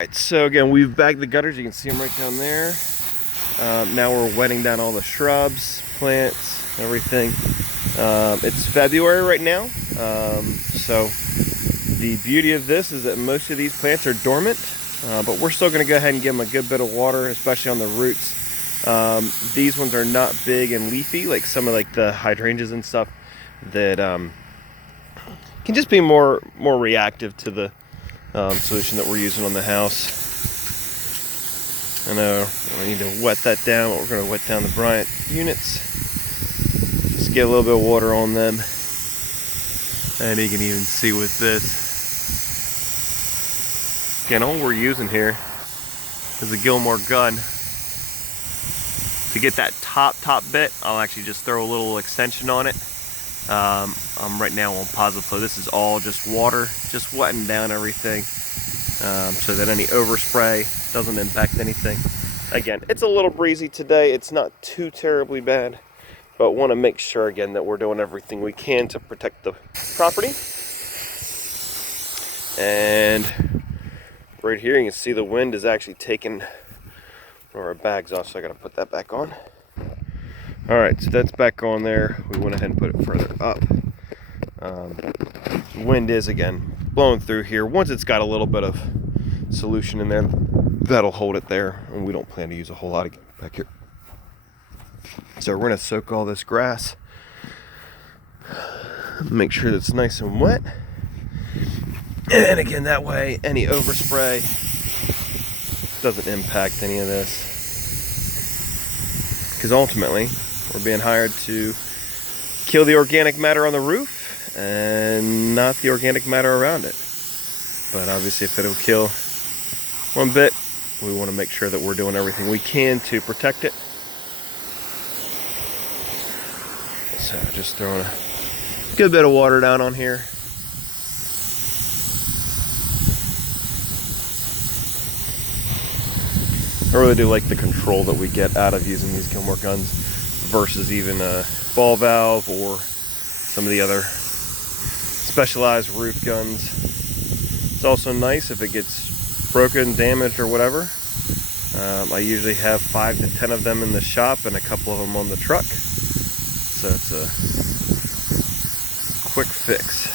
Alright, so again, we've bagged the gutters. You can see them right down there. Now we're wetting down all the shrubs, plants, everything. It's February right now, so the beauty of this is that most of these plants are dormant, but we're still going to go ahead and give them a good bit of water, especially on the roots. These ones are not big and leafy like some of the hydrangeas and stuff that can just be more reactive to the solution that we're using on the house. I know we need to wet that down, but we're going to wet down the Bryant units. Just get a little bit of water on them. And you can even see with this. Again, all we're using here is a Gilmore gun. To get that top bit, I'll actually just throw a little extension on it. I'm right now on positive flow. This is all just water, just wetting down everything so that any overspray doesn't impact anything. Again, it's a little breezy today. It's not too terribly bad, but want to make sure again that we're doing everything we can to protect the property. And right here you can see the wind is actually taking one of our bags off, so I got to put that back on. Alright, so that's back on there. We went ahead and put it further up. Wind is again blowing through here. Once it's got a little bit of solution in there, that'll hold it there, and we don't plan to use a whole lot of back here. So we're going to soak all this grass, make sure that it's nice and wet, and again that way any overspray doesn't impact any of this, because ultimately we're being hired to kill the organic matter on the roof and not the organic matter around it. But obviously if it'll kill one bit, we want to make sure that we're doing everything we can to protect it. So just throwing a good bit of water down on here. I really do like the control that we get out of using these Gilmore guns versus even a ball valve or some of the other specialized roof guns. It's also nice if it gets broken, damaged, or whatever. I usually have 5 to 10 of them in the shop and a couple of them on the truck. So it's a quick fix.